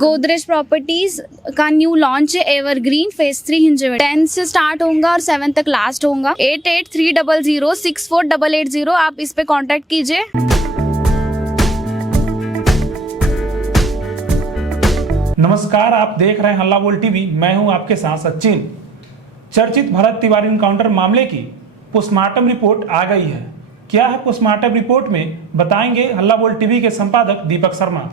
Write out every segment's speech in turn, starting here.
Godrej properties का new launch है evergreen phase 3 हिंजवे 10 से स्टार्ट होगा और 7 तक लास्ट होगा। 8830064880 आप इस पे कांटेक्ट कीजिए। नमस्कार, आप देख रहे हैं हल्ला बोल टीवी। मैं हूं आपके साथ सचिन। चर्चित भरत तिवारी इनकाउंटर मामले की पोस्टमार्टम रिपोर्ट आ गई है। क्या है पोस्टमार्टम रिपोर्ट में, बताएंगे हल्ला बोल टीवी के संपादक दीपक शर्मा।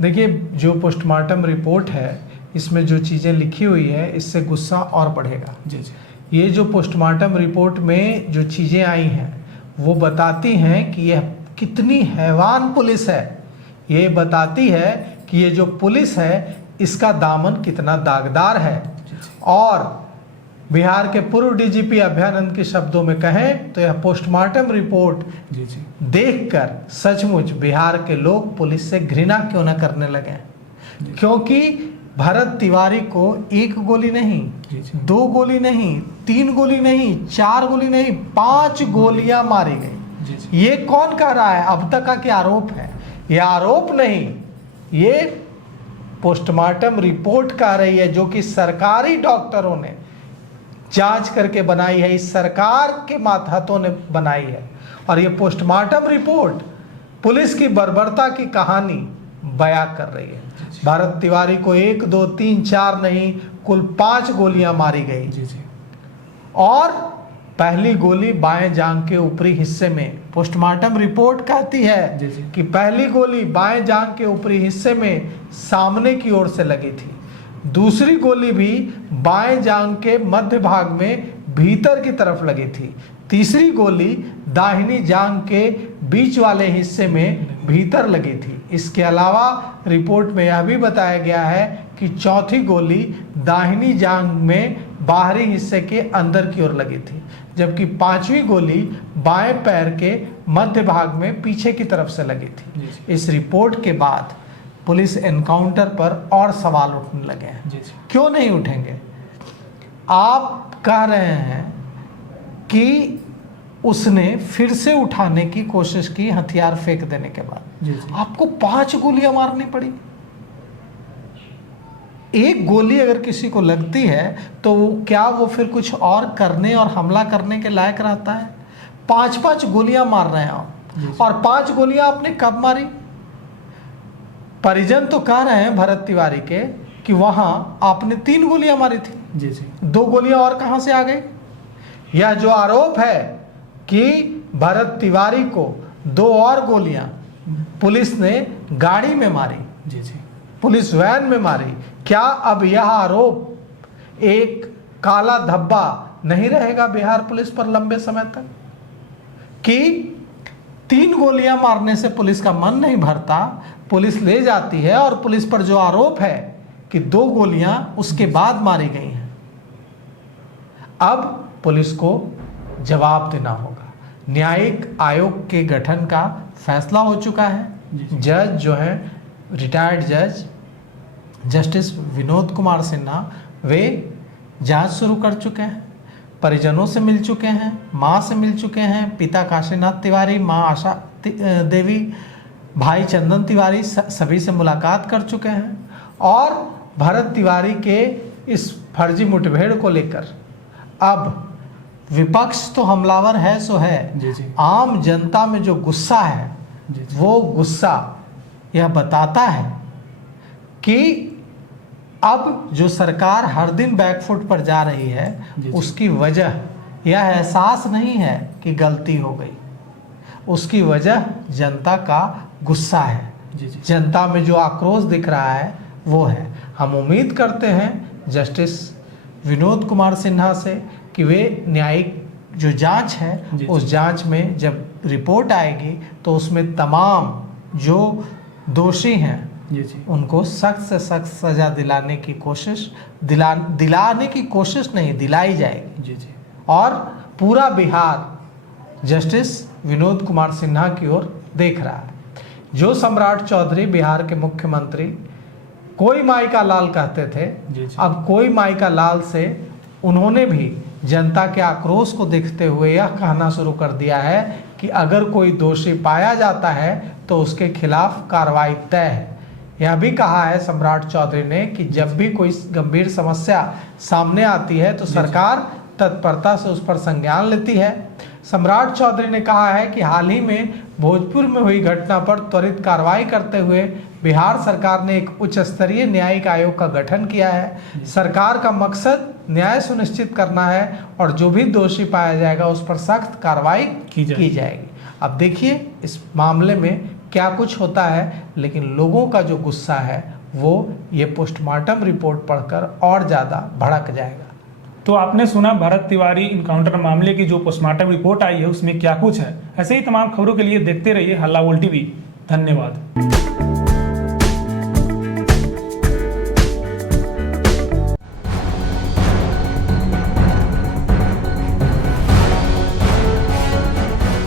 देखिए, जो पोस्टमार्टम रिपोर्ट है इसमें जो चीज़ें लिखी हुई है इससे गुस्सा और बढ़ेगा। जी। ये जो पोस्टमार्टम रिपोर्ट में जो चीज़ें आई हैं वो बताती हैं कि यह कितनी हैवान पुलिस है। ये बताती है कि ये जो पुलिस है इसका दामन कितना दागदार है। और बिहार के पूर्व डीजीपी अभयानंद के शब्दों में कहें तो यह पोस्टमार्टम रिपोर्ट देखकर सचमुच बिहार के लोग पुलिस से घृणा क्यों न करने लगे। क्योंकि भरत तिवारी को 1 गोली नहीं, 2 गोली नहीं, 3 गोली नहीं, 4 गोली नहीं, 5 गोलियां मारी गई। ये कौन कह रहा है? अब तक का क्या आरोप है? यह आरोप नहीं, ये पोस्टमार्टम रिपोर्ट कह रही है, जो कि सरकारी डॉक्टरों ने जांच करके बनाई है, इस सरकार के मातहतों ने बनाई है। और ये पोस्टमार्टम रिपोर्ट पुलिस की बर्बरता की कहानी बयां कर रही है। भरत तिवारी को 1, 2, 3, 4 नहीं, कुल 5 गोलियां मारी गई। और पहली गोली बाएं जांघ के ऊपरी हिस्से में। पोस्टमार्टम रिपोर्ट कहती है कि पहली गोली बाएं जांघ के ऊपरी हिस्से में सामने की ओर से लगी थी। दूसरी गोली भी बाएं जांघ के मध्य भाग में भीतर की तरफ लगी थी। तीसरी गोली दाहिनी जांघ के बीच वाले हिस्से में भीतर लगी थी। इसके अलावा रिपोर्ट में यह भी बताया गया है कि चौथी गोली दाहिनी जांघ में बाहरी हिस्से के अंदर की ओर लगी थी, जबकि 5वीं गोली बाएं पैर के मध्य भाग में पीछे की तरफ से लगी थी। इस रिपोर्ट के बाद पुलिस एनकाउंटर पर और सवाल उठने लगे हैं। क्यों नहीं उठेंगे? आप कह रहे हैं कि उसने फिर से उठाने की कोशिश की हथियार फेंक देने के बाद। आपको 5 गोलियां मारनी पड़ी। 1 गोली अगर किसी को लगती है तो क्या वो फिर कुछ और करने और हमला करने के लायक रहता है? 5-5 गोलियां मार रहे हैं आप। और 5 गोलियां आपने कब मारी? परिजन तो कह रहे हैं भरत तिवारी के कि वहां आपने 3 गोलियां मारी थी। 2 गोलियां और कहां से आ गई? यह जो आरोप है कि भरत तिवारी को 2 और गोलियां पुलिस ने गाड़ी में मारी, पुलिस वैन में मारी, क्या अब यह आरोप एक काला धब्बा नहीं रहेगा बिहार पुलिस पर लंबे समय तक? कि 3 गोलियां मारने से पुलिस का मन नहीं भरता, पुलिस ले जाती है, और पुलिस पर जो आरोप है कि 2 गोलियां उसके बाद मारी गई हैं। अब पुलिस को जवाब देना होगा। न्यायिक आयोग के गठन का फैसला हो चुका है। जज जो है रिटायर्ड जज जस्टिस विनोद कुमार सिन्हा, वे जांच शुरू कर चुके हैं। परिजनों से मिल चुके हैं, मां से मिल चुके हैं, पिता काशीनाथ तिवारी, मां आशा देवी, भाई चंदन तिवारी, सभी से मुलाकात कर चुके हैं। और भरत तिवारी के इस फर्जी मुठभेड़ को लेकर अब विपक्ष तो हमलावर है सो है, आम जनता में जो गुस्सा है वो गुस्सा यह बताता है कि अब जो सरकार हर दिन बैकफुट पर जा रही है उसकी वजह यह एहसास नहीं है कि गलती हो गई, उसकी वजह जनता का गुस्सा है। जनता में जो आक्रोश दिख रहा है वो है। हम उम्मीद करते हैं जस्टिस विनोद कुमार सिन्हा से कि वे न्यायिक जो जांच है उस जांच में जब रिपोर्ट आएगी तो उसमें तमाम जो दोषी हैं उनको सख्त से सख्त सजा दिलाने की कोशिश दिलाने की कोशिश नहीं, दिलाई जाएगी। और पूरा बिहार जस्टिस विनोद कुमार सिन्हा की ओर देख रहा है। जो सम्राट चौधरी बिहार के मुख्यमंत्री कोई माई का लाल कहते थे, अब कोई माई का लाल से उन्होंने भी जनता के आक्रोश को देखते हुए यह कहना शुरू कर दिया है कि अगर कोई दोषी पाया जाता है तो उसके खिलाफ कार्रवाई तय है। यह भी कहा है सम्राट चौधरी ने कि जब भी कोई गंभीर समस्या सामने आती है तो सरकार तत्परता से उस पर संज्ञान लेती है। सम्राट चौधरी ने कहा है कि हाल ही में भोजपुर में हुई घटना पर त्वरित कार्रवाई करते हुए बिहार सरकार ने एक उच्च स्तरीय न्यायिक आयोग का गठन किया है। सरकार का मकसद न्याय सुनिश्चित करना है और जो भी दोषी पाया जाएगा उस पर सख्त कार्रवाई की जाएगी। अब देखिए इस मामले में क्या कुछ होता है, लेकिन लोगों का जो गुस्सा है वो ये पोस्टमार्टम रिपोर्ट पढ़कर और ज़्यादा भड़क जाएगा। तो आपने सुना भरत तिवारी इनकाउंटर मामले की जो पोस्टमार्टम रिपोर्ट आई है उसमें क्या कुछ है। ऐसे ही तमाम खबरों के लिए देखते रहिए हल्ला बोल टीवी। धन्यवाद।